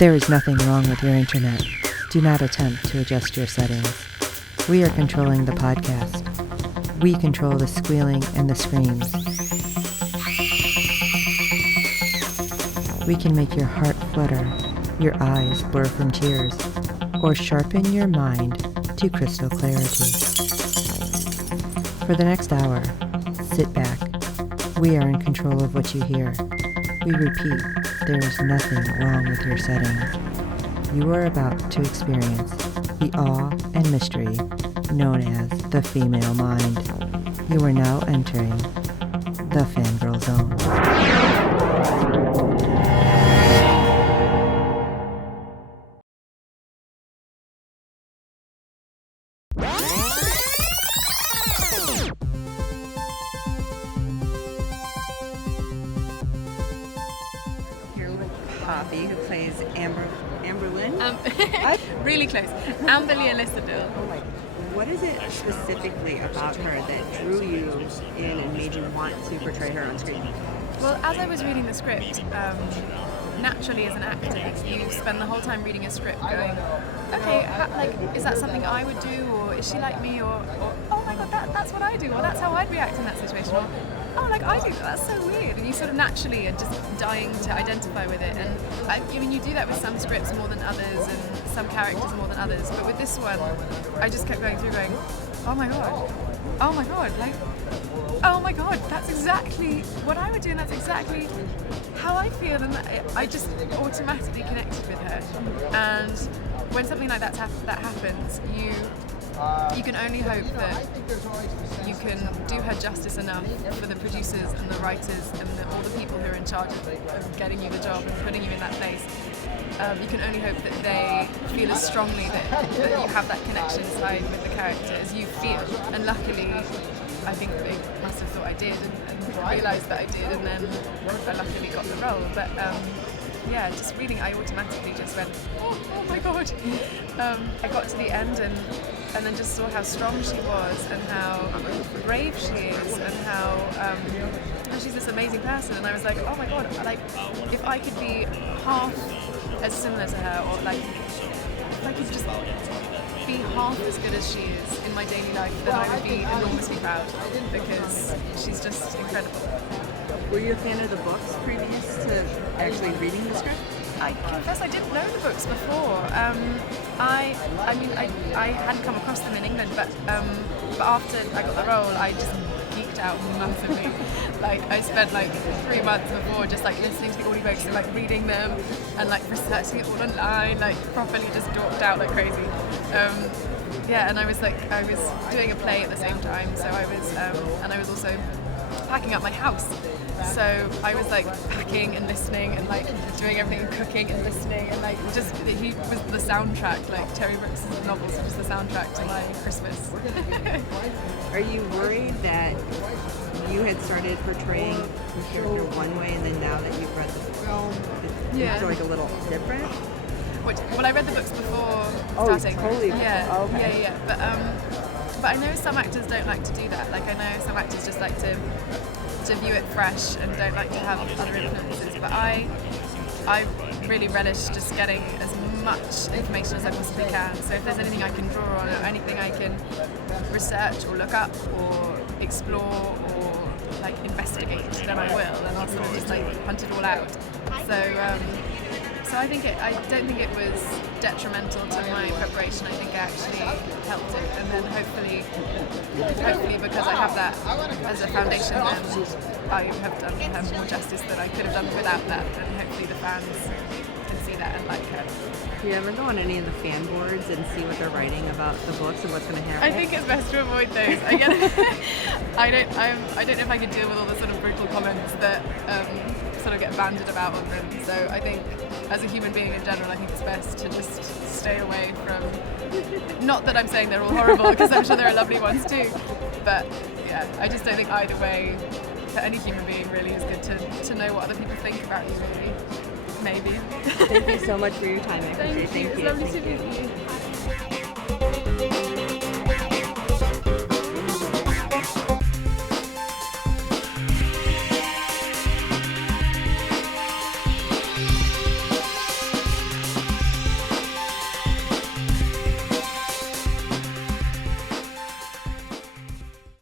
There is nothing wrong with your internet. Do not attempt to adjust your settings. We are controlling the podcast. We control the squealing and the screams. We can make your heart flutter, your eyes blur from tears, or sharpen your mind to crystal clarity. For the next hour, sit back. We are in control of what you hear. We repeat, there is nothing wrong with your settings. You are about to experience the awe and mystery known as the female mind. You are now entering the Fangirl Zone. Here with Poppy, who plays Amberlynn. Really close. Amberly Elizabeth. What is it specifically about her that drew you in and made you want to portray her on screen? Well, as I was reading the script, naturally as an actor, you spend the whole time reading a script going, okay, is that something I would do, or is she like me, or oh my god, that's what I do, or that's how I'd react in that situation, or oh, like I do, that's so weird, and you sort of naturally are just dying to identify with it, and I mean, you do that with some scripts more than others, and some characters more than others, but with this one, I just kept going through going, oh my god, like, oh my god, that's exactly what I would do, and that's exactly how I feel, and I just automatically connected with her. And when something like that happens, you can only hope that you can do her justice enough for the producers and the writers and all the people who are in charge of getting you the job and putting you in that place. You can only hope that they feel as strongly that you have that connection inside with the character as you feel. And luckily, I think they must have thought I did and realised that I did, and then I luckily got the role. But yeah, just reading, I automatically just went, oh my god. I got to the end and then just saw how strong she was and how brave she is and how she's this amazing person, and I was like, oh my god, like if I could be half as similar to her, or like if I could just be half as good as she is in my daily life, then I would be enormously proud, because she's just incredible. Were you a fan of the books previous to actually reading the script? I confess I didn't know the books before. I hadn't come across them in England, but after I got the role, I just geeked out massively. Like I spent like 3 months before just like listening to the audiobooks and like reading them and like researching it all online, like properly just dorked out like crazy. Yeah, and I was doing a play at the same time, so I was also packing up my house. So I was like packing and listening and like doing everything and cooking and listening and like just he was the soundtrack, like Terry Brooks' novels are just the soundtrack to my Christmas. Are you worried that you had started portraying the character one way and then now that you've read the film, it's like a little different? Well, I read the books before starting. Totally. Yeah. Oh, okay. Yeah. But I know some actors don't like to do that. Like I know some actors just like to view it fresh and don't like to have other influences. But I really relish just getting as much information as I possibly can. So if there's anything I can draw on or anything I can research or look up or explore or like investigate, then I will, and I'll sort of just like hunt it all out. So I don't think it was detrimental to my preparation. I think it actually helped it, and then hopefully because I have that as a foundation, then I have done her more justice than I could have done without that, and hopefully the fans can see that and like her. Do you ever go on any of the fan boards and see what they're writing about the books and what's going to happen? I think it's best to avoid those. I don't know if I could deal with all the sort of brutal comments that sort of get bandied about on them. So I think, as a human being in general, I think it's best to just stay away from. Not that I'm saying they're all horrible, because I'm sure there are lovely ones too. But yeah, I just don't think either way for any human being really is good to know what other people think about you. Really, maybe. Thank you so much for your time. I appreciate it. Thank you. It's lovely to meet you.